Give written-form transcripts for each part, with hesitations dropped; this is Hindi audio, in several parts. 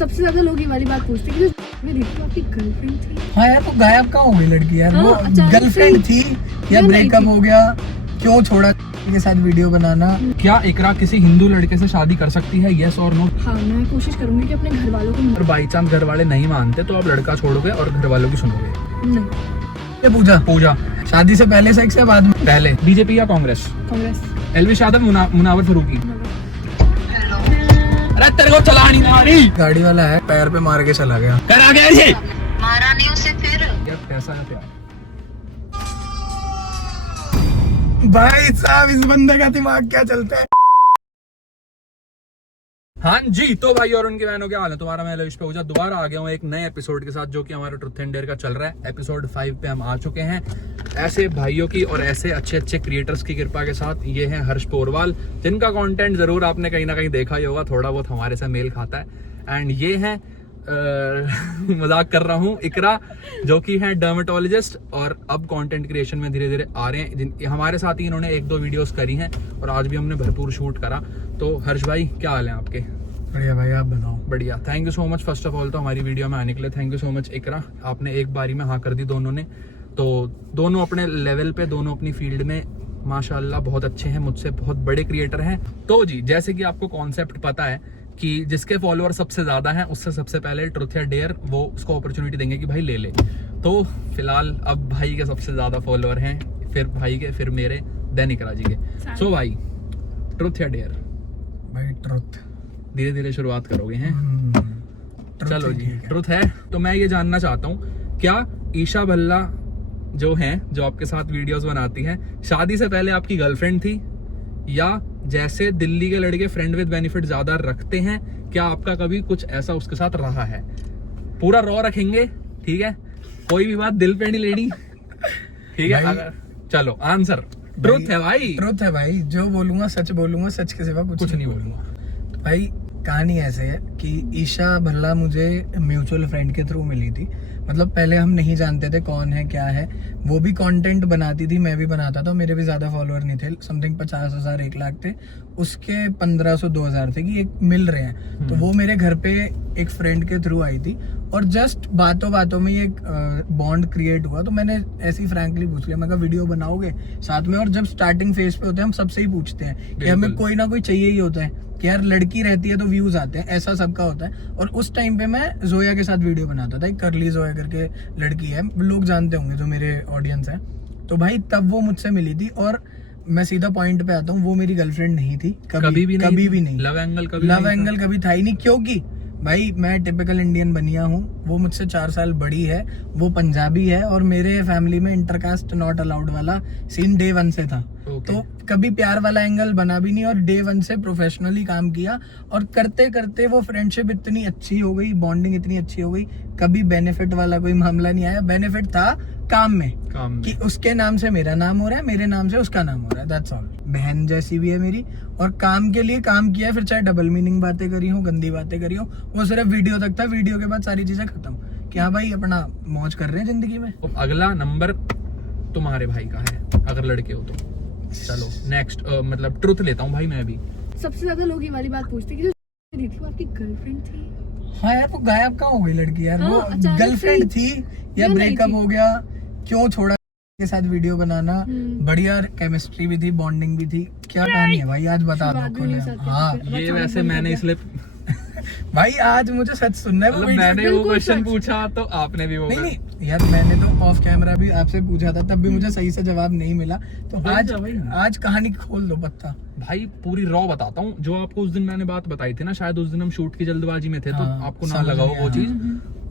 सबसे ज्यादा लोग ये वाली बात पूछते हैं कि मेरी आपकी गर्लफ्रेंड थी। हाँ यार, तो गायब कहाँ हो गई लड़की यार? हाँ, वो अचानक गर्लफ्रेंड से थी या ब्रेकअप हो गया? क्यों छोड़ा के साथ वीडियो बनाना? क्या इकरा किसी हिंदू लड़के से शादी कर सकती है? यस और नो? हाँ, मैं कोशिश करूंगी कि अपने घर वालों को और बाई चांस घर वाले नहीं मानते तो आप लड़का छोड़ोगे और घर वालों की सुनोगे? नहीं। ये पूजा शादी से पहले सेक्स या बाद में? पहले। बीजेपी या कांग्रेस? कांग्रेस। एलविश यादव, मुनावर फरूकी? अरे तेरे को चलानी ना आ रही? गाड़ी वाला है, पैर पे मार के चला गया। करा गया ये मारा नहीं उसे फिर। क्या पैसा है प्यार? भाई साहब, इस बंदे का दिमाग क्या चलता है? हाँ जी, तो भाई और उनके बहनों, क्या हाल है तुम्हारा? मैं लविश पे दोबारा आ गया हूँ एक नए एपिसोड के साथ, जो कि हमारा ट्रुथ एंड डेयर का चल रहा है। एपिसोड 5 पे हम आ चुके हैं। ऐसे भाइयों की और ऐसे अच्छे अच्छे क्रिएटर्स की कृपा के साथ। ये हैं हर्ष पोरवाल, जिनका कंटेंट जरूर आपने कहीं ना कहीं देखा ही होगा, थोड़ा बहुत हमारे से मेल खाता है। एंड ये हैं मजाक कर रहा हूँ, इकरा, जो कि है डर्मेटोलॉजिस्ट और अब कंटेंट क्रिएशन में धीरे धीरे आ रहे हैं। हमारे साथ ही इन्होंने 1-2 वीडियोस करी हैं और आज भी हमने भरपूर शूट करा। तो हर्ष भाई, क्या हाल है आपके? बढ़िया भाई, आप बताओ। बढ़िया, thank you so much first of all तो हमारी वीडियो में आने के लिए। थैंक यू सो मच इकरा, आपने एक बारी में हाँ कर दी दोनों ने। तो दोनों अपने लेवल पे, दोनों अपनी फील्ड में माशाल्लाह बहुत अच्छे हैं, मुझसे बहुत बड़े क्रिएटर हैं। तो जी, जैसे कि आपको कॉन्सेप्ट पता है कि जिसके फॉलोअर सबसे ज्यादा हैं उससे सबसे पहले ट्रुथ या डेयर वो उसको अपॉर्चुनिटी देंगे कि भाई ले ले। तो फिलहाल अब भाई के सबसे ज्यादा फॉलोअर हैं, फिर भाई के, फिर मेरे, देन इकरा जी के। सो भाई, ट्रुथ या डेयर? भाई ट्रुथ। धीरे धीरे शुरुआत करोगे हैं? चलो जी, ट्रुथ है। तो मैं ये जानना चाहता हूँ, क्या ईशा भल्ला जो हैं, जो आपके साथ वीडियोस बनाती हैं, शादी से पहले आपकी गर्लफ्रेंड थी? या जैसे दिल्ली के लड़के फ्रेंड विद बेनिफिट ज्यादा रखते हैं, क्या आपका कभी कुछ ऐसा उसके साथ रहा है? पूरा रॉ रखेंगे, ठीक है? कोई भी बात दिल पे नहीं लेनी, ठीक है? अगर चलो आंसर ट्रुथ है भाई। ट्रुथ है भाई, जो बोलूंगा सच बोलूंगा, सच के सिवा कुछ नहीं बोलूंगा। तो भाई कहानी ऐसे है कि ईशा भल्ला मुझे म्यूचुअल फ्रेंड के थ्रू मिली थी। मतलब पहले हम नहीं जानते थे कौन है क्या है। वो भी कंटेंट बनाती थी, मैं भी बनाता था। मेरे भी ज्यादा फॉलोअर नहीं थे, समथिंग 50,000 1 लाख थे। उसके 1500 2000 थे कि एक मिल रहे हैं। तो वो मेरे घर पे एक फ्रेंड के थ्रू आई थी और जस्ट बातों बातों में ये बॉन्ड क्रिएट हुआ। तो मैंने ऐसी फ्रैंकली पूछ लिया, मैं कहा वीडियो बनाओगे साथ में? और जब स्टार्टिंग फेज पे होते हैं हम सबसे ही पूछते हैं कि हमें कोई ना कोई चाहिए ही होता है कि यार लड़की रहती है तो व्यूज आते हैं, ऐसा सबका होता है। और उस टाइम पे मैं जोया के साथ वीडियो बनाता था, एक करली जोया करके लड़की है, लोग जानते होंगे जो मेरे ऑडियंस है। तो भाई तब वो मुझसे मिली थी और मैं सीधा पॉइंट पे आता हूँ, वो मेरी गर्लफ्रेंड नहीं थी, कभी भी नहीं। लव एंगल कभी था ही नहीं, क्योंकि भाई मैं टिपिकल इंडियन बनिया हूँ। वो मुझसे 4 साल बड़ी है, वो पंजाबी है और मेरे फैमिली में इंटरकास्ट नॉट अलाउड वाला सीन डे 1 से था। तो कभी प्यार वाला एंगल बना भी नहीं और डे 1 से प्रोफेशनली काम किया। और करते करते वो फ्रेंडशिप इतनी अच्छी हो गई, बॉन्डिंग इतनी अच्छी हो गई, कभी बेनिफिट वाला कोई मामला नहीं आया। बेनिफिट था काम में कि उसके नाम से मेरा नाम हो रहा है, मेरे नाम से उसका नाम हो रहा है, दैट्स ऑल। बहन जैसी भी है मेरी और काम के लिए काम किया, फिर चाहे डबल मीनिंग बातें करी हो, गंदी बातें करी हो, वो सिर्फ वीडियो तक था। वीडियो के बाद सारी चीजें खत्म कि हाँ भाई अपना मौज कर रहे हैं जिंदगी में। तो अगला नंबर तुम्हारे भाई का है अगर लड़के हो तो। चलो नेक्स्ट, मतलब ट्रुथ लेता हूँ भाई मैं भी। सबसे ज्यादा लोग ये वाली बात पूछते हैं कि मेरी थी आपकी गर्लफ्रेंड थी। हाँ यार, वो गायब कहाँ हो गई लड़की यार? हाँ, वो अचानक गर्लफ्रेंड से थी या ब्रेकअप हो गया? क्यों छोड़ा के साथ वीडियो बनाना? बढ़िया केमिस्ट्री भी थी, बॉन्डिंग भी थी। क्या कहानी है भाई, आज बता दो। हाँ, ये वैसे मैंने इसलिए भाई आज मुझे सच सुनना है। मतलब मैंने वो क्वेश्चन पूछा तो आपने भी वो नहीं यार, मैंने तो ऑफ कैमरा भी आपसे पूछा था, तब भी मुझे सही से जवाब नहीं मिला। तो आज कहानी खोल दो पत्ता। भाई पूरी रॉ बताता हूँ। जो आपको उस दिन मैंने बात बताई थी ना, शायद उस दिन हम शूट की जल्दबाजी में थे, तो आपको ना लगा हो वो चीज।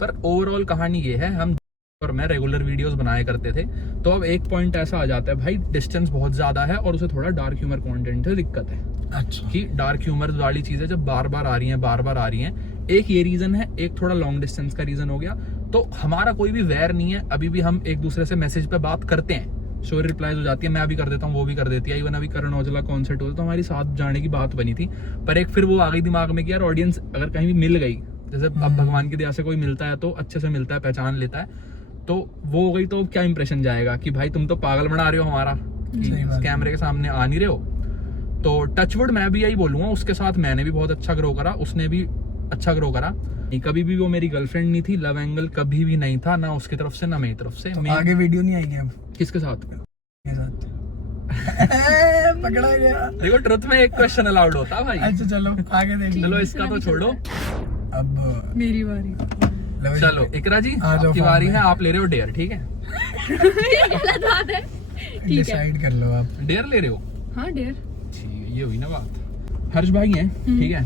पर ओवरऑल कहानी ये है, हम और मैं रेगुलर वीडियोस बनाया करते थे। तो अब एक पॉइंट ऐसा आ जाता है भाई, डिस्टेंस बहुत ज्यादा है और उसे थोड़ा डार्क ह्यूमर कंटेंट से दिक्कत है। अच्छा, कि डार्क ह्यूमर वाली चीजें जब बार बार आ रही हैं, एक ये रीजन है, एक थोड़ा लॉन्ग डिस्टेंस का रीजन हो गया। तो हमारा कोई भी वैर नहीं है, अभी भी हम एक दूसरे से मैसेज पे बात करते हैं, स्टोरी रिप्लाईज हो जाती है, मैं भी कर देता हूँ, वो भी कर देती है। इवन अभी करण औजला कॉन्सर्ट हुआ तो हमारी साथ जाने की बात बनी थी, पर एक फिर वो आ गई दिमाग में कि यार ऑडियंस अगर कहीं भी मिल गई, जैसे अब भगवान की दया से कोई मिलता है तो अच्छे से मिलता है, पहचान लेता है, तो वो हो गई तो क्या इंप्रेशन जाएगा कि भाई तुम तो पागल बना रहे हो हमारा, कैमरे के सामने आ नहीं रहे हो। तो टचवुड मैं भी यही बोलूंगा, उसके साथ मैंने भी बहुत अच्छा ग्रो करा, उसने भी अच्छा ग्रो करा। नहीं, कभी भी वो मेरी गर्लफ्रेंड नहीं थी, लव एंगल कभी भी नहीं था, ना उसकी तरफ से ना मेरी तरफ से। तो आगे वीडियो नहीं आएगी अब किसके साथ? के साथ पकड़ा गया। देखो ट्रुथ में एक क्वेश्चन अलाउड होता भाई। अच्छा चलो आगे देख लो। चलो इसका तो छोड़ो, अब मेरी बारी। लो जी चलो भाई, इकरा जी आ जाओ आपकी फॉर्म बारी में। है, आप ले रहे हो डेयर, ठीक है? ये गलत बात है। ठीक है। डिसाइड कर लो आप। डेयर ले रहे हो, हाँ डेयर। ठीक है, ये हुई ना बात। हर्ष भाई हैं, ठीक है,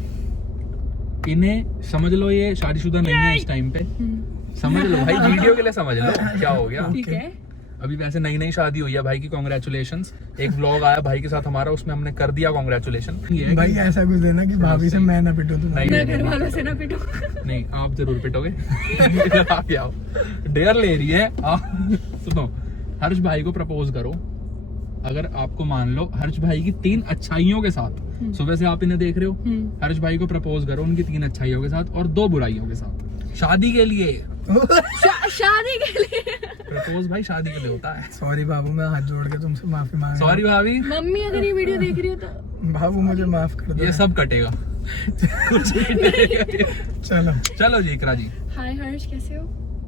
इन्हें समझ लो ये शादीशुदा नहीं है इस टाइम पे, समझ लो भाई, वीडियो के लिए समझ लो क्या हो गया। ठीक है। अभी वैसे नई नई शादी हुई है भाई की, कॉन्ग्रेचुलेशंस। एक व्लॉग आया भाई के साथ हमारा, उसमें हमने कर दिया कॉन्ग्रेचुलेशन। भाई ऐसा कुछ देना कि भाभी से मैं ना पिटूं तुम। नहीं, मैं घर वालों से ना पिटूं। नहीं आप जरूर पिटोगे। आगे आओ, डेयर ले रही है सुनो, हर्ष भाई को प्रपोज करो। अगर आपको मान लो हर्ष भाई की 3 अच्छाइयों के साथ, सुबह से आप इन्हें देख रहे हो, हर्ष भाई को प्रपोज करो उनकी 3 अच्छाइयों के साथ और 2 बुराइयों के साथ, शादी के लिए। शादी के लिए। प्रपोज भाई शादी के लिए होता है। सॉरी बाबू, मैं हाथ जोड़ के तुमसे माफी मांग रहा सॉरी भाभी, मम्मी अगर ये वीडियो देख रही हो तो हूं। बाबू मुझे माफ कर दो। ये सब कटेगा। कुछ नहीं कटेगा। चलो चलो जी इकरा जी। हाय हर्ष, कैसे हो?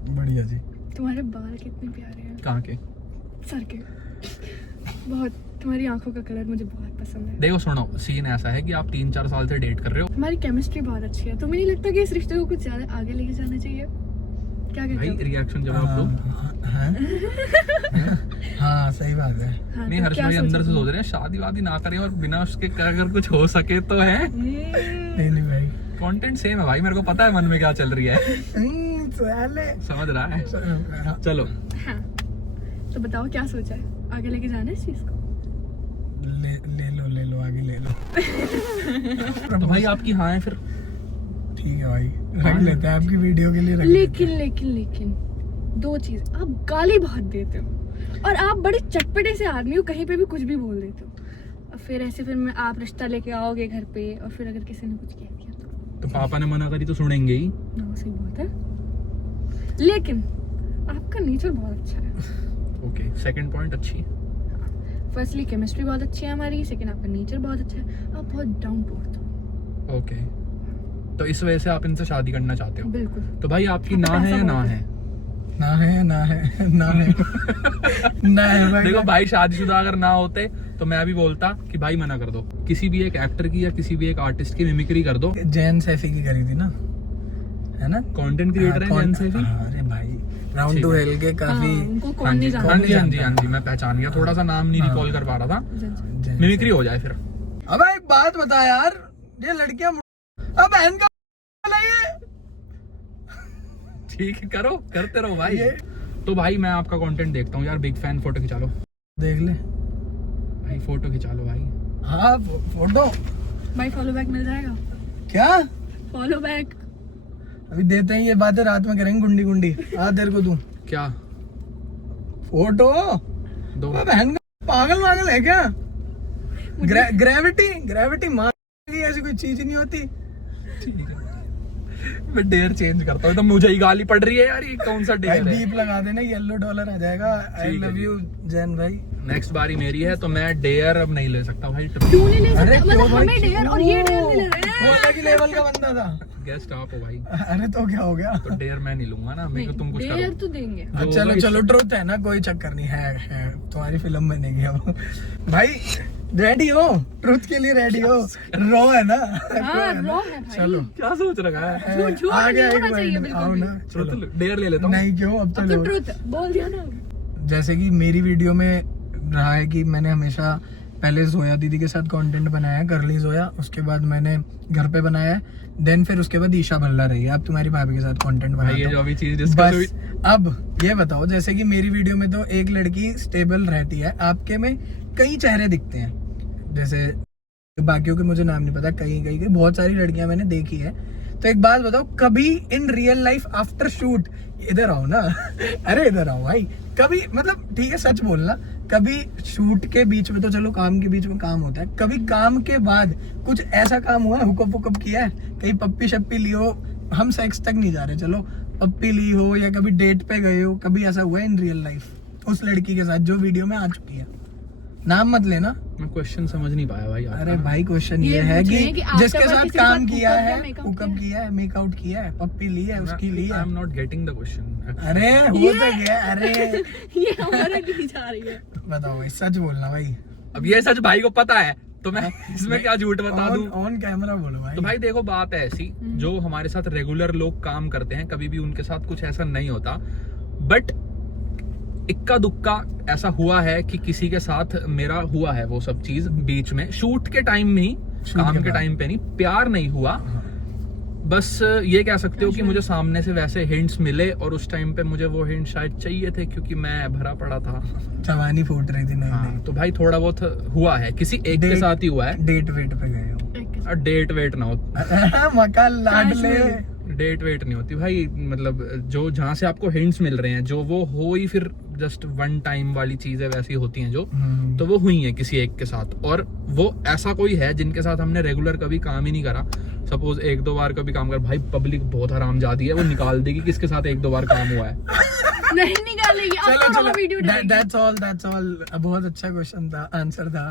बढ़िया जी। तुम्हारे बाल कितने प्यारे हैं। कहाँ के? सर के। बहुत, तुम्हारी आंखों का कलर मुझे बहुत पसंद है। देखो सुनो, सीन ऐसा है कि आप 3-4 साल से डेट कर रहे हो हमारी केमिस्ट्री बहुत अच्छी है। तुम्हें नहीं लगता कि इस रिश्ते को कुछ ज्यादा आगे लेके जाना चाहिए? क्या कहते भाई, हो? रिएक्शन जवाब दो। हाँ सही बात है। हाँ, नहीं तो हर्ष क्या भाई अंदर से सोचा सोच रहे हैं शादी वादी ना करें और बिना उसके अगर कुछ हो सके तो है। नहीं नहीं भाई। कंटेंट सेम है भाई, मेरे को पता है मन में क्या चल रही है। साले। समझ रहा है। चलो तुम? हाँ, तो बताओ क्या सोचा है? आगे लेके जाना है इस चीज को? ले लो आगे ले लो। तो भाई आपकी हाँ है फिर? ठीक है भाई, रख लेते हैं आपकी वीडियो के लिए, रख लेते लेकिन 2 चीज, आप गाली बहुत देते हो और आप बड़े चटपटे से आदमी हो, कहीं पे भी कुछ भी बोल देते हो। और फिर ऐसे फिर आप रिश्ता लेके आओगे घर पे और फिर अगर किसी ने कुछ कह दिया तो पापा ने मना करी तो सुनेंगे ही ना। सही बात है, लेकिन आपका नेचर बहुत अच्छा है। ओके, सेकंड पॉइंट अच्छी। फर्स्टली केमिस्ट्री बहुत अच्छी है हमारी, सेकंड आपका नेचर बहुत अच्छा है, आप बहुत डाउन टू अर्थ हो। ओके, तो इस वजह से आप इनसे शादी करना चाहते हो? बिल्कुल। तो भाई आपकी ना है या ना है? ना है ना है ना है ना है भाई। देखो भाई, शादीशुदा अगर ना होते तो मैं भी बोलता कि भाई मना कर दो। किसी भी एक एक्टर की या किसी भी एक आर्टिस्ट की मिमिक्री कर दो। जैन सैफी की करी थी ना, है ना? कंटेंट क्रिएटर है जैन सैफी। अरे भाई, राउंड टू हेल के काफी। उनको हाँ कौन नहीं जी जानता? हाँ जी हाँ जी हाँ जी, मैं पहचान गया, थोड़ा सा नाम नहीं रिकॉल कर पा रहा था। जैन मिमिक्री हो जाए फिर। अब एक बात बता यार, ये लड़कियां अब बहन का लाइए। ठीक है, करो, करते रहो भाई। ये तो भाई मैं आपका कंटेंट देखता हूँ यार, बिग फैन। फोटो खिंचा लो देख ले भाई, फोटो खिंचा लो भाई। हाँ फोटो भाई फॉलो बैक मिल जाएगा? क्या फॉलो बैक अभी देते हैं, ये बातें रात में करेंगे गुंडी गुंडी। आ तेरे को दूं क्या फोटो? दो? अब बहन का पागल वागल है क्या? ग्रेविटी मार ऐसी कोई चीज ही नहीं होती। ठीक है, मैं डेयर चेंज करता हूँ। तो मुझे ही गाली पड़ रही है यार, ये कौन सा भाई डेयर है? बीप लगा देना, येलो डॉलर आ जाएगा। आई ठीक है लव जी। यू जैन भाई। नेक्स्ट बारी मेरी है, तो मैं डेयर अब नहीं ले सकता भाई। क्यों नहीं ले अरे सकते? क्यों मतलब भाई, हमें डेयर और ये डेयर नहीं ले रहे वो हैं। अलग ही लेवल का बंदा था। गेस्ट आप हो भाई, अरे तो क्या हो गया? तो डेयर मैं नहीं लूंगा ना, मेरे को तुम कुछ डेयर करो। तो देंगे। जो चलो होगा चलो, ट्रुथ है ना, कोई चक्कर नहीं है तुम्हारी फिल्म बनेगी अब। भाई रेडी हो? ट्रुथ के लिए रेडी हो? रॉ है ना? हाँ, रॉ है भाई। चलो क्या सोच रखा है? झूठ आ नहीं गया होना एक चाहिए मिनट, बिल्कुल आओ भी। ना चलो। डेयर ले लेता हूँ। नहीं क्यों, अब अब तो तो ट्रुथ बोल दिया ना। जैसे कि मेरी वीडियो में रहा है कि मैंने हमेशा पहले जोया दीदी के साथ कंटेंट बनाया है, करली जोया, उसके बाद मैंने घर पे बनाया है, देन फिर उसके बाद ईशा भल्ला रही है, अब तुम्हारी भाभी के साथ कंटेंट भाई ये बनाता जो हूं। अभी चीज डिस्कस हुई, बस अब ये बताओ, जैसे कि मेरी वीडियो में तो एक लड़की स्टेबल रहती है, आपके में कई चेहरे दिखते हैं, जैसे बाकियों के मुझे नाम नहीं पता, कई बहुत सारी लड़कियां मैंने देखी है। तो एक बात बताओ, कभी in real life after shoot, इधर आओ ना अरे इधर आओ भाई, कभी मतलब ठीक है सच बोलना, कभी शूट के बीच में तो चलो काम के बीच में काम होता है, कभी काम के बाद कुछ ऐसा काम हुआ, हुकअप वुकअप किया है, कहीं पप्पी शप्पी ली हो, हम सेक्स तक नहीं जा रहे, चलो पप्पी ली हो या कभी डेट पे गए हो, कभी ऐसा हुआ है इन रियल लाइफ उस लड़की के साथ जो वीडियो में आ चुकी है? नाम मत लेना। मैं क्वेश्चन समझ नहीं पाया भाई आपका। अरे भाई क्वेश्चन ये ये है पूछ रहे कि हैं कि आपका जिसके बार साथ किसी के काम साथ किया hookup है, या makeup हुकअप किया है, मेकआउट किया है, पप्पी ली है, उसकी ली आई है। Am not getting the question. अरे हो तो गया। अरे ये हमारे लिए जा रही है। बताओ भाई, सच बोलना भाई। अब ये सच भाई को पता है तो मैं इसमें क्या झूठ बता दूं। ऑन कैमरा बोलो भाई। तो भाई देखो, बात है ऐसी, जो हमारे साथ रेगुलर लोग काम करते हैं कभी भी उनके साथ कुछ ऐसा नहीं होता, बट इक्का दुक्का ऐसा हुआ है कि किसी के साथ मेरा हुआ है वो सब चीज बीच में, शूट के टाइम में ही, काम के टाइम पे नहीं, प्यार नहीं हुआ। बस ये कह सकते हो कि मुझे सामने से वैसे हिंट्स मिले और उस टाइम पे मुझे वो हिंट शायद चाहिए थे क्योंकि मैं भरा पड़ा था। जवानी फूट रही थी। नहीं हाँ, तो भाई थोड़ा बहुत हुआ है, किसी एक के साथ ही हुआ है। डेट वेट पे गए हो? और डेट वेट ना हो, मका लाडले। डेट वेट नहीं होती भाई, मतलब जो जहाँ से आपको हिंट्स मिल रहे हैं, जो वो हो ही फिर जस्ट वन टाइम वाली चीजें वैसी होती हैं जो, तो वो हुई हैं किसी एक के साथ। और वो ऐसा कोई है जिनके साथ हमने रेगुलर कभी काम ही नहीं करा। सपोज एक दो बार कभी काम कर, भाई पब्लिक बहुत हरामजादी है, वो निकाल देगी किसके साथ एक दो बार काम हुआ है। नहीं निकालेगी। चलो चलो, वीडियो that's all। बहुत अच्छा क्वेश्चन था, आंसर था।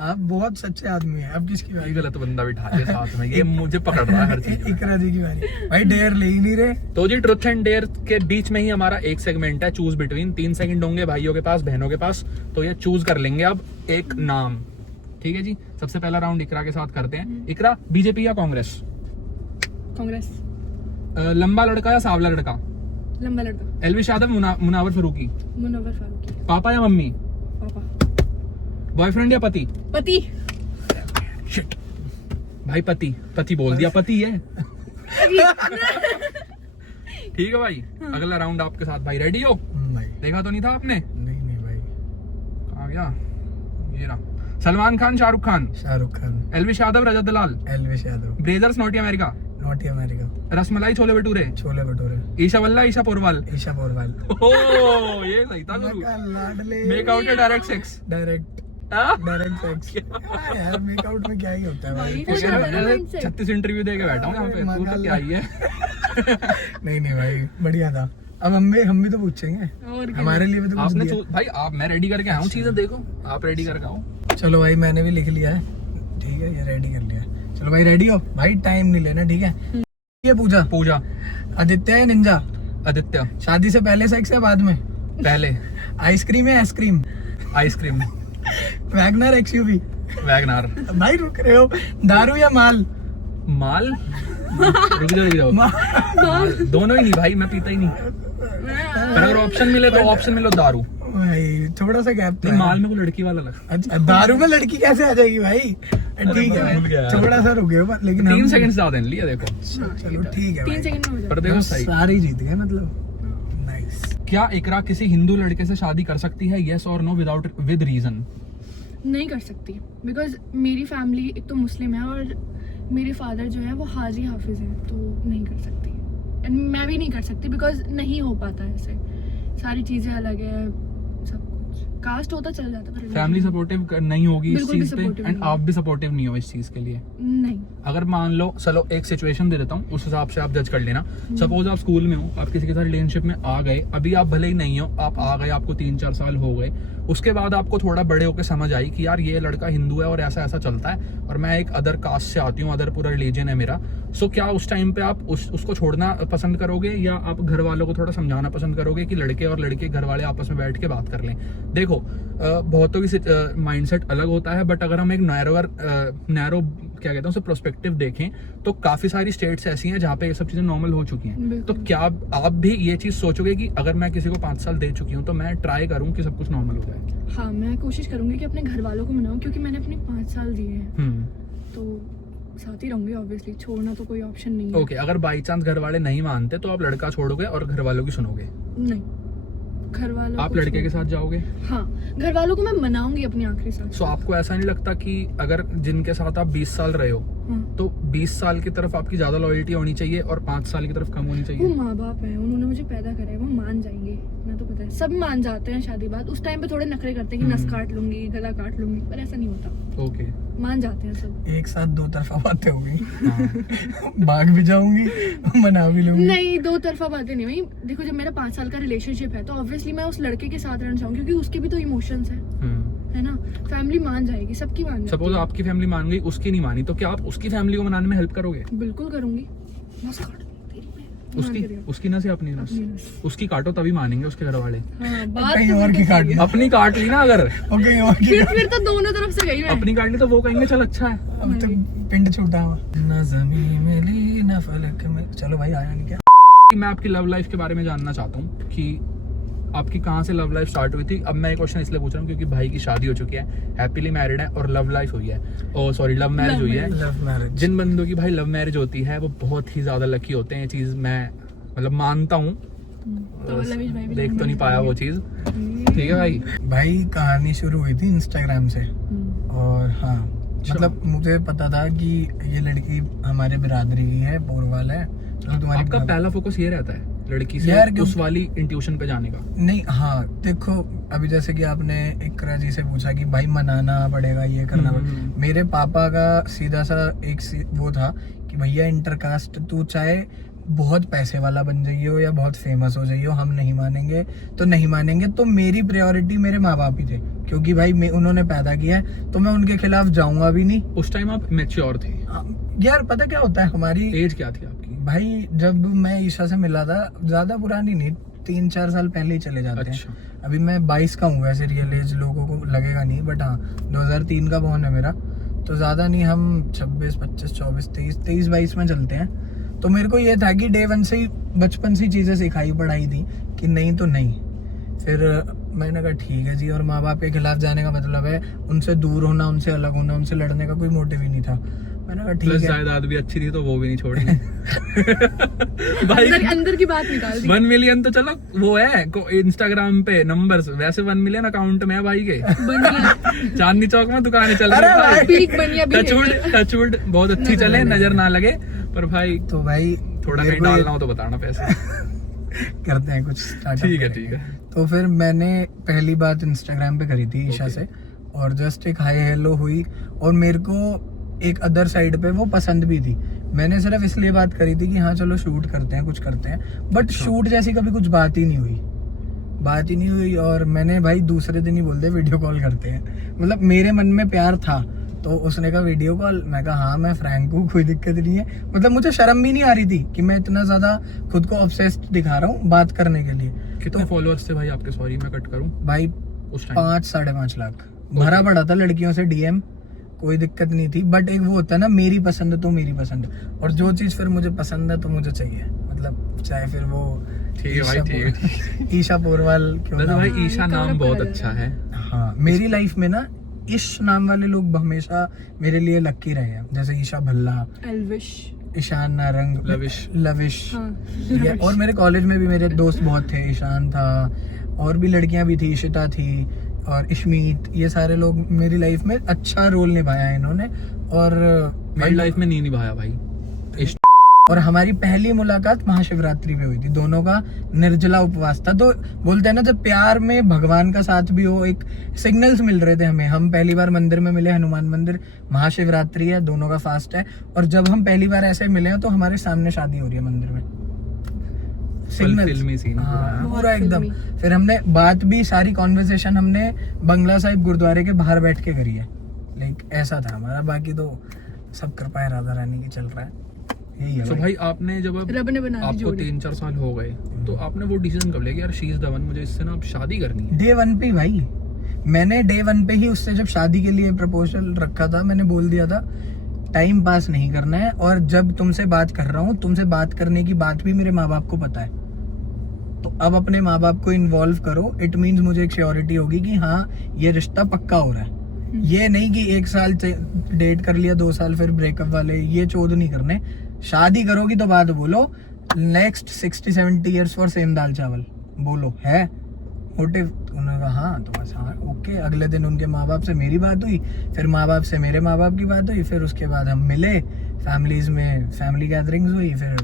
आप बहुत सच्चे आदमी हैं। अब किसकी ये बारी? गलत बंदा बिठा के साथ में, ये मुझे पकड़ रहा है हर चीज में। इकरा जी की बारी। भाई डेयर ले ही नहीं रहे। तो जी ट्रुथ एंड डेयर के बीच में ही हमारा एक सेगमेंट है, चूज बिटवीन। 3 सेकंड होंगे भाइयों के पास, बहनों के पास, तो ये चूज कर लेंगे अब एक नाम। ठीक है जी, सबसे पहला राउंड इकरा के साथ करते हैं। इकरा, बीजेपी या कांग्रेस? कांग्रेस। लंबा लड़का या सांवला लड़का? लंबा लड़का। एलविश यादव, मुनावर फरूकी? मुनव्वर फारूकी। पापा या मम्मी? पापा। बॉयफ्रेंड या पति? पति। शिट भाई, पति बोल दिया, पति है। ठीक है भाई, अगला राउंड आपके साथ। भाई रेडी हो? भाई देखा तो नहीं था आपने? नहीं भाई। कहाँ गया ये रहा। Salman Khan, Shahrukh Khan? Shahrukh Khan. Elvish Yadav, Rajat Dalal? Elvish Yadav. Brazzers, naughty America? Naughty America. Rasmalai, chole bhature? Chole bhature. Isha Walla, Isha Porwal? Isha Porwal. ओह ये सही था गुरु। मका लाडले। मेकआउट या डायरेक्ट सेक्स? Direct sex. यार मेकआउट में क्या ही होता है भाई? भाई, तो ज्यादा ना mindset। 36 इंटरव्यू दे के बैठा हूँ यहाँ पे, तू तो क्या ही है। नहीं भाई, बढ़िया था। अब हम भी तो पूछेंगे, और क्या? हमारे लिए भी तो कुछ आपने दिया। भाई आप, मैं रेडी करके आया हूँ चीजें, देखो आप रेडी करके आओ। चलो भाई, मैंने भी लिख लिया है। ठीक है, ये रेडी कर लिया। चलो भाई, रेडी हो भाई? टाइम नहीं लेना, ठीक है? ये पूजा। आदित्य या निंजा? आदित्य। शादी से पहले सेक्स या बाद में? पहले। आइसक्रीम या ice cream? Ice cream. Wagon R XUV? Wagon R. भाई रुक रहे हो? दारू या माल? माल। रुक जाओ। माल दोनों ही नहीं भाई, मैं पीता ही नहीं। पर अगर ऑप्शन मिले तो ऑप्शन मिलो दारू। भाई थोड़ा सा गैप नहीं, माल में को लड़की वाला लगा। अच्छा, दारू में लड़की कैसे आ जाएगी भाई? ठीक भूल गया है, यार। थोड़ा सा रुके हो, लेकिन 3 सेकंड ज्यादा नहीं लिया, देखो। चलो ठीक है 3 भाई। सेकंड में हो जाए। पर देखो सही। सारे ही जीत गए मतलब। नाइस। क्या इकरा किसी हिंदू लड़के से शादी कर सकती है? यस और नो, विद रीजन? नहीं कर सकती, बिकॉज मेरी फैमिली एक तो मुस्लिम है और मेरे फादर जो है वो हाजी हाफिज है, तो नहीं कर सकती। एंड मैं भी नहीं कर सकती बिकॉज नहीं हो पाता ऐसे, सारी चीजें अलग है, सब कुछ। कास्ट होता चल जाता पर फैमिली सपोर्टिव नहीं होगी इस बिल्कुल भी चीज पे, supportive एंड नहीं। आप भी सपोर्टिव नहीं हो इस चीज के लिए। नहीं। अगर मान लो, चलो एक सिचुएशन दे देता हूँ, उस हिसाब से आप जज कर लेना। सपोज आप स्कूल में हो, आप किसी के साथ रिलेशनशिप में आ गए, अभी आप भले ही नहीं हो, आप आ गए, आपको 3-4 साल हो गए, उसके बाद आपको थोड़ा बड़े होकर समझ आई कि यार ये लड़का हिंदू है और ऐसा ऐसा चलता है, और मैं एक अदर कास्ट से आती हूँ, अदर पूरा रिलीजन है मेरा। सो क्या उस टाइम पे आप उसको छोड़ना पसंद करोगे, या आप घर वालों को थोड़ा समझाना पसंद करोगे कि लड़के और लड़के घर वाले आपस में बैठ के बात कर लें? देखो बहुतों की माइंडसेट अलग होता है, बट अगर हम एक नैरो क्या कहते हैं उसे प्रोस्पेक्टिव देखें, तो काफी सारी स्टेट्स ऐसी हैं जहाँ पे ये सब चीजें नॉर्मल हो चुकी हैं। बिल्कुल। तो क्या आप भी ये चीज सोचोगे कि अगर मैं किसी को 5 साल दे चुकी हूँ तो मैं ट्राई करूँ कि सब कुछ नॉर्मल हो जाए? हाँ, मैं कोशिश करूंगी कि अपने घर वालों को मनाऊं, क्योंकि मैंने अपने 5 साल दिए हैं, तो साथ ही रहूंगी ऑब्वियसली, छोड़ना तो कोई ऑप्शन नहीं है। ओके, अगर बाई चांस घर वाले नहीं मानते तो आप लड़का छोड़ोगे और घर वालों की सुनोगे? नहीं, घर वालों आप को लड़के के छोड़- साथ जाओगे? हाँ, घर वालों को मैं मनाऊंगी अपनी आखिरी सांस। सो आपको ऐसा नहीं लगता कि अगर जिनके साथ आप 20 साल रहे हो, हाँ। तो 20 साल की तरफ आपकी ज्यादा लॉयल्टी होनी चाहिए और 5 साल की तरफ कम होनी वो चाहिए? माँ बाप है, उन्होंने मुझे पैदा करा है, वो मान जाएंगे, मैं तो पता है सब मान जाते हैं शादी बाद। उस टाइम पे थोड़े नखरे करते हैं कि नस काट लूंगी, गला काट लूंगी, पर ऐसा नहीं होता, ओके। मान जाते हैं सब। एक साथ 2 तरफा बातें होगी। हाँ। भाग भी जाऊंगी, मना भी लूंगी। नहीं, 2 तरफा बातें नहीं हुई। देखो, जब मेरा 5 साल का रिलेशनशिप है तो ऑब्वियसली मैं उस लड़के के साथ रहना चाहूंगी, क्योंकि उसके भी तो इमोशंस है है ना, फैमिली मान जाएगी, सबकी मान जाएगी। सपोज आपकी फैमिली मान गई, उसकी नहीं मानी, तो क्या आप उसकी फैमिली को मनाने में हेल्प करोगे? बिल्कुल करूंगी। नस काट तेरी मैं। मान रही हूँ। उसकी नस या अपनी नस? अपनी नस। उसकी काटो तभी मानेंगे उसके घर वाले। हाँ, बात कहीं तो और की बिल्कुल काट सही दी। है। अपनी काट ली ना अगर, ओके और की फिर तो दोनों तरफ से गई मैं। अपनी काट ली तो वो कहेंगे चल अच्छा है। अब तो पिंड छूटा हुआ ना, जमीन मिली ना फलक में। चलो भाई आया नहीं क्या? मैं आपकी लव लाइफ के बारे में जानना चाहता हूँ कि आपकी कहाँ से लव लाइफ स्टार्ट हुई थी। अब मैं ये क्वेश्चन इसलिए पूछ रहा हूँ क्योंकि भाई की शादी हो चुकी है, हैप्पीली मैरिड है, और लव लाइफ हुई है, ओ सॉरी लव मैरिज हुई है। Love marriage. जिन बंदों की भाई लव मैरिज होती है वो बहुत ही ज्यादा लकी होते हैं। ये चीज मैं मतलब मानता हूँ, तो लविश भाई भी देख तो नहीं पाया वो चीज। हम्म। ठीक है भाई। भाई कहानी शुरू हुई थी इंस्टाग्राम से, और हाँ मतलब मुझे पता था कि ये लड़की हमारे बिरादरी की है, पोरवाल है। चलो तुम्हारी आपका पहला फोकस ये रहता है लड़की से यार, उस वाली इंट्यूशन पे जाने का? नहीं, हाँ देखो, अभी जैसे कि आपने इकरा जी से पूछा कि भाई मनाना पड़ेगा, ये करना पड़ेगा। मेरे पापा का सीधा सा वो था कि भैया इंटरकास्ट, तू चाहे बहुत पैसे वाला बन जाइयो या बहुत फेमस हो जाइयो, हम नहीं मानेंगे तो नहीं मानेंगे। तो मेरी प्रायोरिटी मेरे माँ बाप ही थे, क्योंकि भाई उन्होंने पैदा किया है, तो मैं उनके खिलाफ जाऊंगा भी नहीं। उस टाइम आप मैच्योर थे? यार पता क्या होता है, हमारी एज क्या थी आपकी? भाई जब मैं ईशा से मिला था, ज्यादा पुरानी नहीं, 3-4 साल पहले ही चले जाते अच्छा। हैं। अभी मैं 22 का हूँ, वैसे रियल एज लोगों को लगेगा नहीं, बट हाँ 2003 का बॉर्न है मेरा, तो ज्यादा नहीं, हम 26, 25, 24, 23, 22 में चलते हैं। तो मेरे को ये था कि डे वन से ही बचपन से चीजें सिखाई पढ़ाई थी कि नहीं तो नहीं। फिर मैंने कहा ठीक है जी, और माँ बाप के खिलाफ जाने का मतलब है उनसे दूर होना, उनसे अलग होना, उनसे लड़ने का कोई मोटिव ही नहीं था। मैंने कहा ठीक प्लस है। जायदाद भी अच्छी थी तो वो भी नहीं छोड़ी। भाई अंदर की बात निकाल दी। 1 मिलियन तो चलो वो है इंस्टाग्राम पे नंबर्स, वैसे 1 मिलियन अकाउंट में है भाई के। चांदनी चौक में दुकानें चल रही है भाई। पीक बनिया भी टचवुड बहुत अच्छी चले, नजर ना लगे, पर भाई तो भाई थोड़ा मेरे कहीं को ये- डालना हो तो बताना पैसे। करते हैं कुछ स्टार्टअप ठीक है, करेंगे। ठीक है। तो फिर मैंने पहली बात इंस्टाग्राम पे करी थी ईशा से, और जस्ट एक हाई हेलो हुई, और मेरे को एक अदर साइड पे वो पसंद भी थी। मैंने सिर्फ इसलिए बात करी थी कि हाँ चलो शूट करते हैं, कुछ करते हैं, बट शूट जैसी कभी कुछ बात ही नहीं हुई। और मैंने भाई दूसरे दिन ही बोल दिया वीडियो कॉल करते हैं। मतलब मेरे मन में प्यार था, तो उसने कहा वीडियो कॉल, मैं कहा हाँ मैं फ्रैंक हूँ, कोई दिक्कत नहीं है। मतलब मुझे शर्म भी नहीं आ रही थी कि मैं इतना ज्यादा खुद को ऑब्सेस्ड दिखा रहा हूँ बात करने के लिए। कितने फॉलोअर्स थे भाई आपके? सॉरी मैं कट करूं। भाई उस टाइम 5-5.5 लाख भरा पड़ा था लड़कियों से डीएम, कोई दिक्कत नहीं थी। बट एक वो होता है ना, मेरी पसंद तो मेरी पसंद, और जो चीज फिर मुझे पसंद है तो मुझे चाहिए। मतलब चाहे फिर वो ठीक है भाई, ठीक है। ईशा पोरवाल क्यों वैसे ना भाई हो। ईशा ये नाम कवर बहुत पड़ा अच्छा जा है। हाँ मेरी लाइफ में ना इश नाम वाले लोग हमेशा मेरे लिए लक्की रहे हैं, जैसे ईशा भल्ला, एल्विश। ईशान नारंग, लविश। हाँ। ठीक है। और मेरे कॉलेज में भी मेरे दोस्त बहुत थे, ईशान था, और भी लड़कियां भी थी, इशिता थी और इशमीत। ये सारे लोग मेरी लाइफ में अच्छा रोल निभाया है इन्होंने। और मेरी लाइफ में नहीं निभाया भाई। और हमारी पहली मुलाकात महाशिवरात्रि में हुई थी, दोनों का निर्जला उपवास था। तो बोलते हैं ना जब प्यार में भगवान का साथ भी हो, एक सिग्नल्स मिल रहे थे हमें। हम पहली बार मंदिर में मिले, हनुमान मंदिर, महाशिवरात्रि है, दोनों का फास्ट है, और जब हम पहली बार ऐसे मिले हैं तो हमारे सामने शादी हो रही है मंदिर में। फिल्मी सीन हाँ, बहुत पूरा एकदम। फिल्मी। फिर हमने बात भी, सारी कॉन्वर्सेशन हमने बंगला साहिब गुरुद्वारे के बाहर बैठ के करी है। लाइक ऐसा था हमारा, बाकी तो सब कृपा है राधा रानी की, चल रहा है, यही है तो भाई आपने जब अब रब ने बना दी आपको जोड़ी। 3-4 साल हो गए तो आपने वो डिसीजन कब लिया कि यार शी इज द वन, मुझे इससे ना अब शादी करनी है? डे 1 पे ही भाई, मैंने डे 1 पे ही उससे जब शादी के लिए प्रपोजल रखा था, मैंने बोल दिया था टाइम पास नहीं करना है, और जब तुमसे बात कर रहा हूँ, तुमसे बात करने की बात भी मेरे माँ बाप को पता है, तो अब अपने माँ बाप को इन्वॉल्व करो। इट मीन्स मुझे एक श्योरिटी होगी कि हाँ ये रिश्ता पक्का हो रहा है। ये नहीं कि 1 साल डेट कर लिया, 2 साल फिर ब्रेकअप वाले, ये चोद नहीं करने। शादी करोगी तो बात बोलो, नेक्स्ट 60-70 ईयर्स फॉर सेम दाल चावल बोलो, है मोटिव? उन्होंने कहा हाँ, तो बस हाँ ओके। अगले दिन उनके माँ बाप से मेरी बात हुई, फिर माँ बाप से मेरे माँ बाप की बात हुई, फिर उसके बाद हम मिले, फैमिलीज में फैमिली गैदरिंग्स हुई, फिर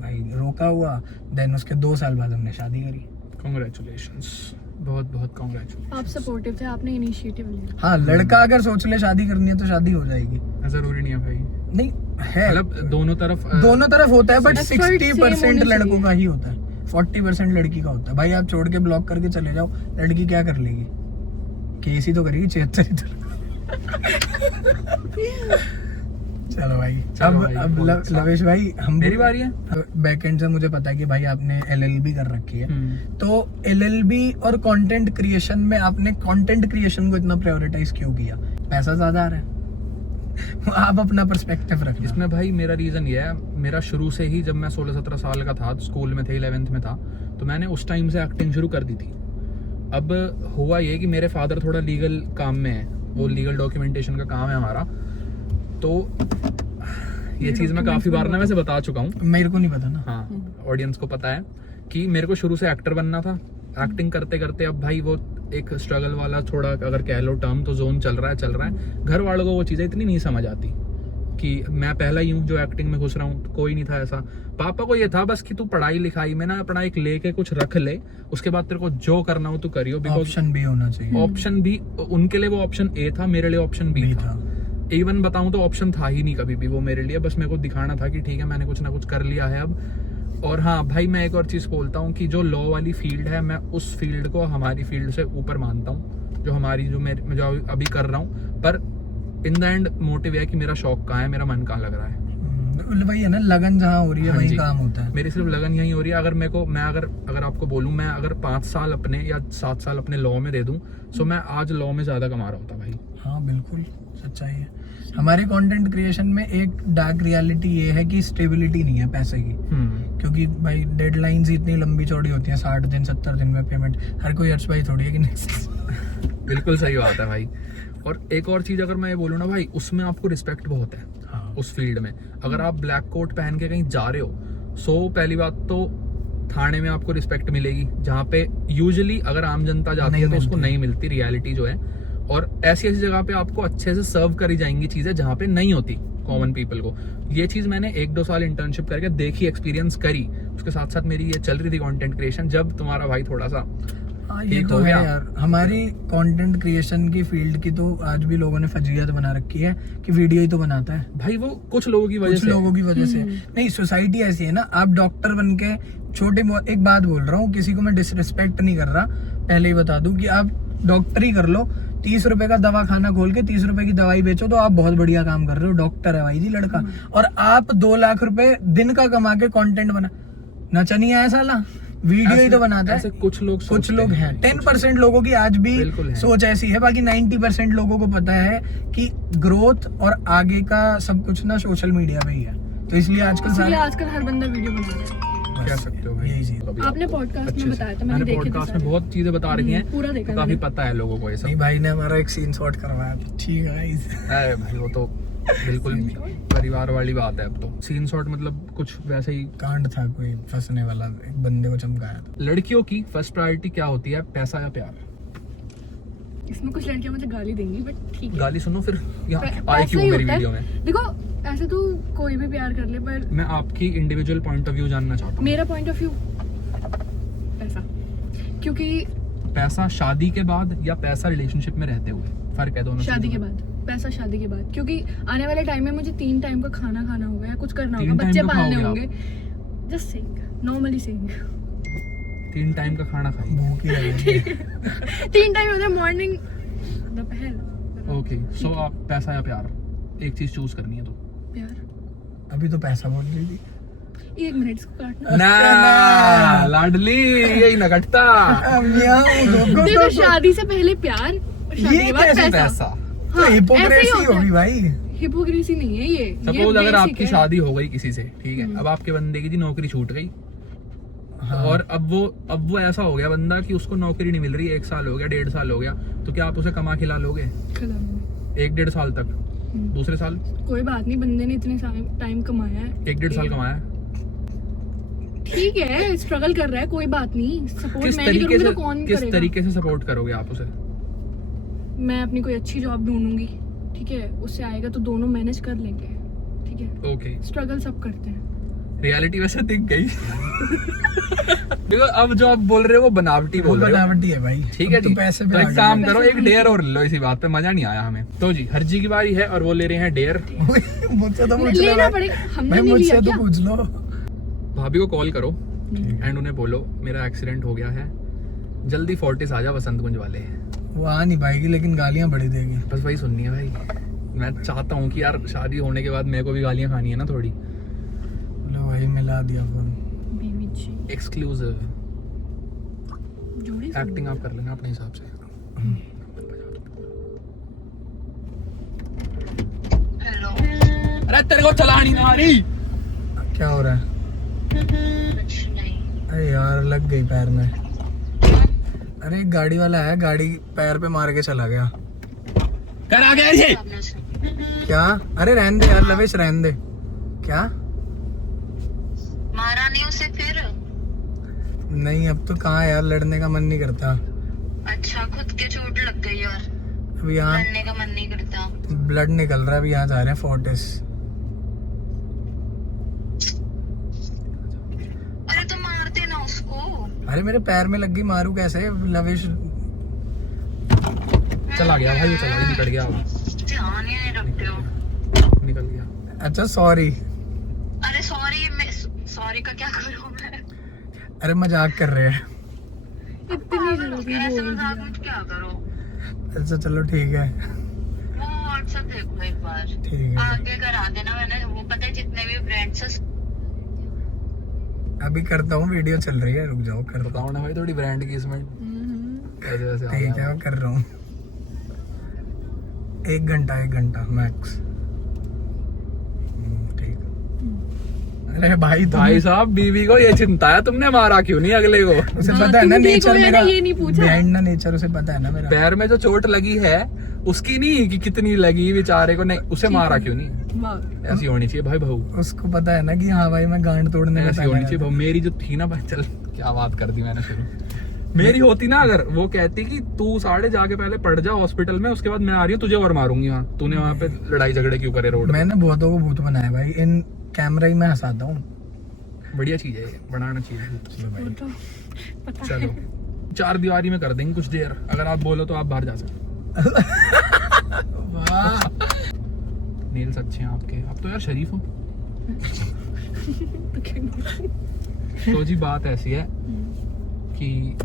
भाई रोका हुआ, देन उसके 2 साल बाद हमने शादी करी। कांग्रेचुलेशंस, बहुत बहुत कांग्रेचुलेशंस। आप सपोर्टिव थे, आपने इनिशिएटिव लिया। हाँ, लड़का अगर सोच ले शादी करनी है तो शादी हो जाएगी। जरूरी नहीं है भाई, नहीं है, मतलब दोनों तरफ होता है, बट Effort 60% same होनी लड़कों चाहिए। का ही होता है, 40% लड़की का होता है। भाई आप छोड़ के ब्लॉक करके चले जाओ, लड़की क्या कर लेगी? केस ही तो करेगी 76 इधर। चलो भाई, चलो भाई, अब बहुत अच्छा। लवेश भाई, हम मेरी बारी है। बैकएंड से मुझे पता है कि भाई आपने LLB कर रखी है, हम्म। तो LLB और कंटेंट क्रिएशन में आपने कंटेंट क्रिएशन को इतना प्रायोरिटाइज क्यों किया? पैसा ज्यादा आ रहा है। आप अपना पर्सपेक्टिव रखना। इसमें भाई मेरा रीज़न ये है, मेरा शुरू से ही जब मैं 16-17 साल का था, स्कूल में थे, 11th में था, तो मैंने उस टाइम से एक्टिंग शुरू कर दी थी। अब हुआ ये कि मेरे फादर थोड़ा लीगल काम में है, वो लीगल डॉक्यूमेंटेशन का काम है हमारा, तो ये चीज़ मैं काफ़ी बार ना वैसे बता चुका हूँ। मेरे को नहीं पता ना। हाँ, ऑडियंस को पता है कि मेरे को शुरू से एक्टर बनना था। एक्टिंग करते करते अब भाई वो एक स्ट्रगल वाला थोड़ा अगर कह लो टर्म, तो जोन चल रहा है। घर वालों को वो चीज़ें इतनी नहीं समझ आती कि मैं पहला ही हूँ जो एक्टिंग में घुस रहा हूँ, तो कोई नहीं था ऐसा। पापा को ये था बस कि तू पढ़ाई लिखाई में ना अपना एक लेके कुछ रख ले, उसके बाद तेरे को जो करना हो तू करियो। बिकॉज ऑप्शन भी होना चाहिए। ऑप्शन भी उनके लिए वो ऑप्शन ए था, मेरे लिए ऑप्शन बी था। इवन बताऊं तो ऑप्शन था ही नहीं कभी भी वो मेरे लिए, बस मेरे को दिखाना था कि ठीक है मैंने कुछ ना कुछ कर लिया है अब। और हाँ भाई, मैं एक और चीज़ बोलता हूँ कि जो लॉ वाली फील्ड है, मैं उस फील्ड को हमारी फील्ड से ऊपर मानता हूँ, जो हमारी जो अभी कर रहा हूँ। पर इन द एंड मोटिव है कि मेरा शौक कहाँ है, मेरा मन कहाँ लग रहा है। वही है ना, लगन जहाँ हो रही है हाँ वही जी। काम होता है। मेरी सिर्फ लगन यही हो रही है। अगर मेरे को, मैं अगर आपको बोलूँ, मैं अगर 5 साल अपने या 7 साल अपने लॉ में दे दूँ, सो मैं आज लॉ में ज़्यादा कमा रहा होता भाई। हाँ बिल्कुल सच्चाई है। हमारे कंटेंट क्रिएशन में एक डार्क रियलिटी ये है कि स्टेबिलिटी नहीं है पैसे की, क्योंकि भाई डेडलाइंस ही इतनी लंबी चौड़ी होती हैं, 60 दिन 70 दिन में पेमेंट। हर कोई अर्श भाई थोड़ी है कि नहीं। बिल्कुल सही बात है भाई। और एक और चीज़ अगर मैं ये बोलूँ ना भाई, उसमें आपको रिस्पेक्ट बहुत है। हाँ। उस फील्ड में अगर आप ब्लैक कोट पहन के कहीं जा रहे हो, सो पहली बात तो थाने में आपको रिस्पेक्ट मिलेगी, जहाँ पे यूजुअली अगर आम जनता जाती है तो उसको नहीं मिलती, रियलिटी जो है। और ऐसी ऐसी जगह पे आपको अच्छे से सर्व करी जाएंगी चीज़ें जहाँ पे नहीं होती कॉमन पीपल को। ये चीज़ मैंने 1-2 साल इंटर्नशिप करके देखी, एक्सपीरियंस करी। उसके साथ साथ मेरी ये चल रही थी कंटेंट क्रिएशन, जब तुम्हारा भाई थोड़ा सा हाँ, ये ठीक तो हो है गया। यार। हमारी कंटेंट क्रिएशन की फील्ड की तो आज भी लोगों ने फजीयत बना रखी है कि वीडियो ही तो बनाता है। भाई, वो कुछ लोगों की वजह कुछ से लोगों की वजह से नहीं, सोसाइटी ऐसी है ना। आप डॉक्टर बन के एक बात बोल रहा हूँ, किसी को मैं डिसरिस्पेक्ट नहीं कर रहा, पहले ही बता दूं कि आप डॉक्टर ही कर लो, 30 रुपए का दवा खाना खोल के 30 रुपए की दवाई बेचो तो आप बहुत बढ़िया काम कर रहे हो। डॉक्टर है भाई जी लड़का, और आप 2 लाख रुपए दिन का कमा के कंटेंट बना, नचा नहीं आया साला, वीडियो ही तो बनाता ऐसे है। कुछ लोग हैं 10% लोगों की आज भी बिल्कुल है। सोच ऐसी है, बाकी 90% लोगों को पता है कि ग्रोथ और आगे का सब कुछ ना सोशल मीडिया पे ही है। तो इसलिए आजकल इसलिए आजकल हर बंदा वीडियो बना रहा है। कह सकते हो भाई। यही चीज। आपने पॉडकास्ट अच्छे में से। बताया था, मैंने देखे थे पॉडकास्ट में सारे। बहुत चीजें बता रही हैं, पूरा देखा तो काफी मैंने। पता है लोगों को ये नहीं, सब। भाई ने हमारा एक सीन शॉट करवाया था। ठीक है guys। है भाई, वो तो बिल्कुल परिवार वाली बात है। अब तो सीन शॉट मतलब कुछ वैसे ही। कांड था कोई फंसने वाला, एक बंदे को चमकाया था। लड़कियों की फर्स्ट प्रायोरिटी क्या होती है, पैसा या प्यार? इसमें कुछ लड़कियां मुझे गाली देंगी, बट ठीक है। गाली सुनो फिर, यहाँ आए पैसा क्यों ही मेरी होता है। वीडियो में? देखो, ऐसे तो कोई भी प्यार कर ले, पर मैं आपकी इंडिविजुअल पॉइंट ऑफ व्यू जानना चाहता हूँ। मेरा पॉइंट ऑफ व्यू पैसा, क्योंकि पैसा शादी के बाद या पैसा रिलेशनशिप में रहते हुए, फर्क है दोनों शादी के चीजों में। बाद, पैसा शादी के बाद, क्योंकि आने वाले टाइम में मुझे 3 टाइम का खाना खाना होगा या कुछ करना 3 होगा, टाइम बच्चे का पालने खाओगे होंगे। Just saying, normally saying. 3 time का खाना खाइए। भूख ही लगी है। 3 टाइम होता है, मॉर्निंग, दोपहर। ओके, सो आप पैसा या प्यार, एक चीज चूज करनी है तो? प्यार। अभी तो पैसा बोल रही थी। 1 मिनट इसको काटना। ना लाडली, यही ना कटता। देखो, शादी से पहले प्यार और शादी ये के बाद कैसे पैसा। तो हाँ, ऐसे ही हिपोक्रेसी होता होगी है। भाई। हिपोक्रेसी नहीं है ये। सपोज अगर basic आपकी है। शादी हो गई किसी से, ठीक है, अब आपके बंदे की जी नौकरी छूट गई, हाँ। और अब वो ऐसा हो गया बंदा कि उसको नौकरी नहीं मिल रही, 1 साल हो गया, 1.5 साल हो गया, तो क्या आप उसे कमा खिला लोगे खिलाऊंगी। 1-1.5 साल तक? दूसरे साल कोई बात नहीं, बंदे ने इतने टाइम कमाया है, 1-1.5 साल कमाया, ठीक है, स्ट्रगल कर रहा है, कोई बात नहीं। सपोर्ट किस मैं नहीं तरीके करूंगी से तो कौन किस करेगा? तरीके से सपोर्ट करोगे आप उसे? मैं अपनी कोई अच्छी जॉब ढूंढूंगी, ठीक है, उससे आएगा तो दोनों मैनेज कर लेंगे, ठीक है। ओके, स्ट्रगल सब करते हैं। रियलिटी वैसे दिख गई। देखो, अब जो आप बोल रहे हो वो बनावटी वो बोल रहे हो, बनावटी है भाई। ठीक है अब जी। तो पैसे तो पे एक आ गए। काम करो, एक पैसे डेयर और ले लो, इसी बात पे मजा नहीं आया हमें। तो जी, हर जी की बारी है और वो ले रहे हैं डेयर। मुझसे तो पूछ लो लेना भाई। पड़ेगा, हमने भाई नहीं मुझसे लिया तो क्या? पूछ लो। भाभी को कॉल करो एंड उन्हें बोलो मेरा एक्सीडेंट हो गया है, जल्दी फोर्टिस आ जा, वसंत कुंज वाले। वो आ नहीं पाएगी लेकिन गालियां बड़ी देगी। बस वही सुननी है भाई। मैं चाहता हूँ कि यार शादी होने के बाद मेरे को भी गालियाँ खानी है ना थोड़ी। लो भाई मिला दिया फोन। बीवी जी एक्सक्लूसिव जोड़ी एक्टिंग आप कर लेना अपने हिसाब से। हेलो। अरे तेरे को चलानी ना आ रही। क्या हो रहा है? कुछ नहीं। अरे यार लग गई पैर में। अरे एक गाड़ी वाला है, गाड़ी पैर पे मार के चला गया। कर आ गया ये। आपने से क्या? अरे रहने दे यार लवेश, रहने दे। क्या? मारा नहीं उसे फिर? नहीं अब तो कहाँ यार, लड़ने का मन नहीं करता। अच्छा, खुद के चोट लग गई और अभी यहाँ लड़ने का मन नहीं करता। ब्लड निकल रहा है। अभी यहाँ जा रहे हैं फोर्टिस। अरे तो मारते ना उसको। अरे मेरे पैर में लग गई, मारू कैसे लवेश? चला गया भाई, वो चला गया, निकल गया। ध्यान ही नहीं रखते हो। निकल गया। अच्छा सॉरी। अरे सॉरी, मैं सॉरी का क्या करूँ मैं? अरे मजाक कर रहे हैं। इतनी जल्दी ऐसे बोल मजाक दिया। में क्या करो? अच्छा चलो ठीक है, वो व्हाट्सएप देखो एक बार। ठीक है। आगे करा देना। मैंने वो पता है जितने भी ब्रांड्स है अभी करता हूँ, वीडियो चल रही है, रुक जाओ कर। बताओ ना भाई थोड़ी ब्रांड की इसमें कैसे वैसे आ ठीक है गया। मैं कर रहा हूँ। 1 घंटा मैक्स। ठीक। अरे भाई भाई साहब बीवी को ये चिंता है, तुमने मारा क्यों नहीं अगले को? उसे हाँ, पता है ना तुम ठीक नेचर हो या मेरा, नहीं, ये नहीं पूछा। behind ना नेचर उसे पता है ना मेरा। पैर में जो चोट लगी है उसकी नहीं कि कितनी लगी बेचारे को, नहीं उसे मारा क्यों नहीं? वाह। ऐसी होनी चाहिए भाई बहू, उसको पता है ना कि हाँ भाई मैं गांड तोड़ने में ऐसी होनी चाहिए बहू। मेरी जो थी ना भाई, चल क्या बात कर दी मैंने शुरू। मेरी होती ना अगर, वो कहती कि तू साढ़े जाके पहले पड़ जा हॉस्पिटल में, उसके बाद मैं आ रही हूँ तुझे और मारूंगी। वहाँ तूने वहाँ पे लड़ाई झगड़े क्यों करे रोड पे? मैंने बहुतों को भूत बनाया भाई, इन कैमरा ही मैं हंसाता हूँ। बढ़िया चीज है ये, बनाना चाहिए। वो तो पता है। चलो 4 दीवारी में कर देंगे कुछ देर, अगर आप बोलो तो आप बाहर जा सकते। वाह नेल्स अच्छे हैं आपके, आप तो यार शरीफ हो। तो जी बात ऐसी है कि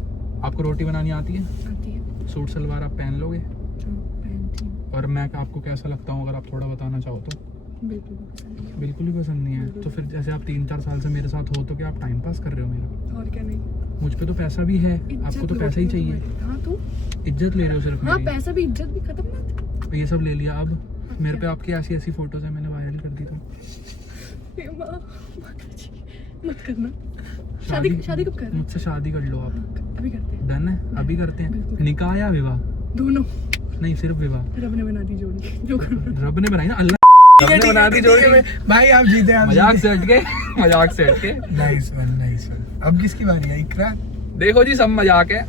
आपको रोटी बनानी आती है, आती है सूट सलवार आप पहन लोगे, जो पहनती हूँ। और मैं आपको कैसा लगता हूँ अगर आप थोड़ा बताना चाहो तो? बिल्कुल भी पसंद नहीं बिल्कुल ही पसंद नहीं है। तो फिर जैसे आप 3-4 साल से मेरे साथ हो तो क्या आप टाइम पास कर रहे हो मेरा? है। और क्या नहीं। मुझ पे तो पैसा भी है, आपको तो पैसा ही चाहिए। हाँ तो इज्जत ले रहे हो सिर्फ हाँ, मेरी। पैसा भी इज्जत भी खत्म ना। ये सब ले लिया, अब मेरे पे आपकी ऐसी ऐसी फोटोज है, मैंने वायरल कर दी तो। हे माँ, मत करना। शादी कब कर रहे मुझसे शादी कर लो आप। हैं? अभी करते हैं। डन है, अभी करते हैं। बिल्कुल। निकाह या विवाह? दोनों। नहीं सिर्फ विवाह। रब ने बना दी जोड़ी, जो करना। रब ने बनाई ना, अल्लाह रब ने बना दी जोड़ी। भाई आप जीते, आप मजाक से हट के, मजाक से हट के। Nice one. अब किसकी बारी है? इकरा। देखो जी सब मजाक है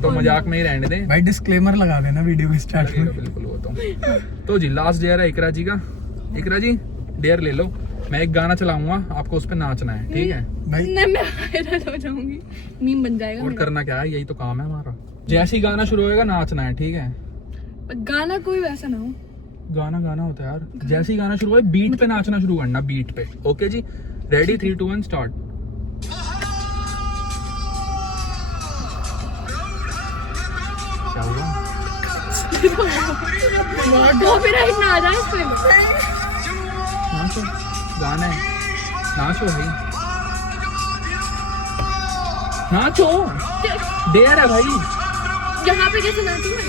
तो मजाक में ही रहने दें। भाई डिस्क्लेमर लगा देना वीडियो के स्टार्ट में। बिल्कुल वो तो जी लास्ट डेयर है इकरा जी का। इकरा जी डेयर ले लो, मैं एक गाना चलाऊंगा, आपको उस पर नाचना है, ठीक है? भाई नहीं, मैं वायरल हो जाऊंगी, मीम बन जाएगा और मेरा। करना क्या है, यही तो काम है हमारा। जैसे ही गाना शुरू होएगा नाचना है, ठीक है? गाना कोई वैसा ना हो। गाना होता है यार, जैसे ही गाना शुरू हुआ बीट पे नाचना शुरू करना, बीट पे। ओके जी, रेडी 3 2 1 स्टार्ट। क्या हुआ? कॉपीराइट ना आ जाए इस पे। नाचो, गाना है, नाचो भाई, नाचो, डेयर है भाई। यहाँ पे कैसे नाचूं मैं?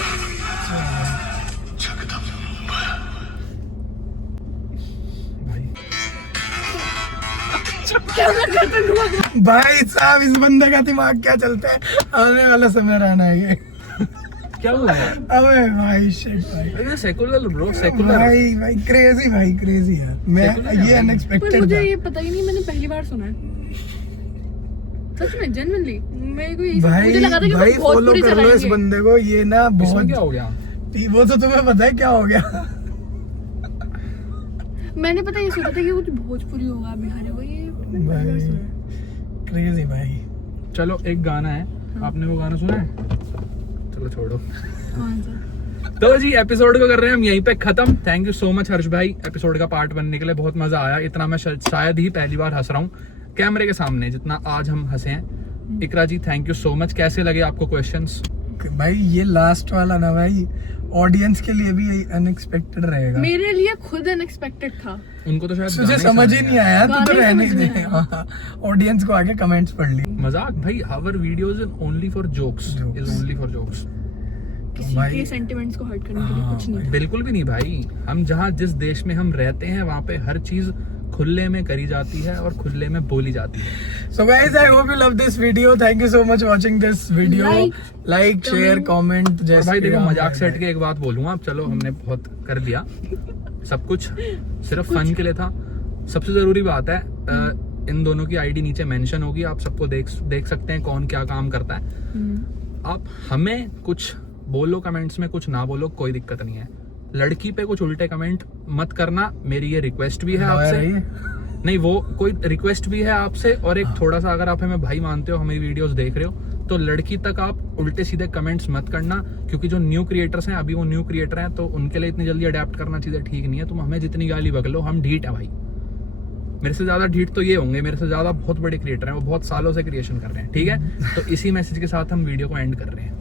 भाई साहब इस बंदे का दिमाग क्या चलता है, आने वाला समय रहना है ये। क्या हुआ है? अबे भाई शिट भाई, अरे सेकुलर ब्रो, सेकुलर। भाई क्रेजी यार। मैं Secular ये है। पर अनएक्सपेक्टेड मुझे था। ये पता ही नहीं, मैंने पहली बार सुना है सच में, जेन्युइनली। मेरे को ये भाई मुझे लगा था कि भाई वो फॉलो भोजपुरी कर लो इस चलाएंगे। बंदे को, ये ना इसमें बहुत क्या हो गया? वो तो तुम्हें पता है क्या हो गया। मैंने पता ये सोचा था कि कुछ भोजपुरी होगा, बिहारी होगा, ये मैंने पहली बार सुना है। क्रेजी भाई। चलो एक गाना है, आपने वो गाना सुना है? चलो छोड़ो। कौन सा? तो जी एपिसोड को कर रहे हैं हम यहीं पे खत्म। थैंक यू सो मच हर्ष भाई, एपिसोड का पार्ट बनने के लिए। बहुत मजा आया, इतना मैं शायद ही पहली बार हंस रहा हूँ कैमरे के सामने जितना आज हम हंसे हैं। इकरा जी थैंक यू सो मच। कैसे लगे आपको क्वेश्चंस? भाई ये लास्ट वाला ना भाई ऑडियंस के लिए भी अनएक्सपेक्टेड रहेगा। मेरे लिए खुद अनएक्सपेक्टेड था। उनको तो शायद तुझे गाने समझ ही नहीं आया, तू तो गाने रहने समझ दे। नहीं आया। ऑडियंस को आगे कमेंट्स पढ़ ली। मजाक भाई, our videos only for jokes, Jokes. Is only for jokes. किसी भाई- के सेंटिमेंट्स को हर्ट करने के लिए हाँ, कुछ नहीं था। बिल्कुल भी नहीं भाई। हम जहाँ जिस देश में हम रहते हैं वहाँ पे हर चीज खुले में करी जाती है और खुले में बोली जाती है। So guys, I hope you love this video. Thank you so much watching this video. Like, share, comment. और भाई देखो, मजाक से हट के एक बात बोलूंगा, अब चलो हमने बहुत कर दिया, सब कुछ सिर्फ फन के लिए था। सबसे जरूरी बात है, इन दोनों की आईडी नीचे मेंशन होगी, आप सबको देख सकते हैं कौन क्या काम करता है। आप हमें कुछ बोलो कमेंट्स में, कुछ ना बोलो, कोई दिक्कत नहीं है। लड़की पे कुछ उल्टे कमेंट मत करना, मेरी ये रिक्वेस्ट भी है आपसे। नहीं, वो कोई रिक्वेस्ट भी है आपसे। और एक थोड़ा सा, अगर आप हमें भाई मानते हो, हमारी वीडियोस देख रहे हो, तो लड़की तक आप उल्टे सीधे कमेंट्स मत करना, क्योंकि जो न्यू क्रिएटर्स हैं, अभी वो न्यू क्रिएटर हैं, तो उनके लिए इतनी जल्दी अडेप्ट करना चीजें ठीक नहीं है। तुम हमें जितनी गाली बगलो, हम ढीठ है भाई। मेरे से ज्यादा ढीठ तो ये होंगे, मेरे से ज्यादा बहुत बड़े क्रिएटर हैं, वो बहुत सालों से क्रिएशन कर रहे हैं, ठीक है। तो इसी मैसेज के साथ हम वीडियो को एंड कर रहे हैं।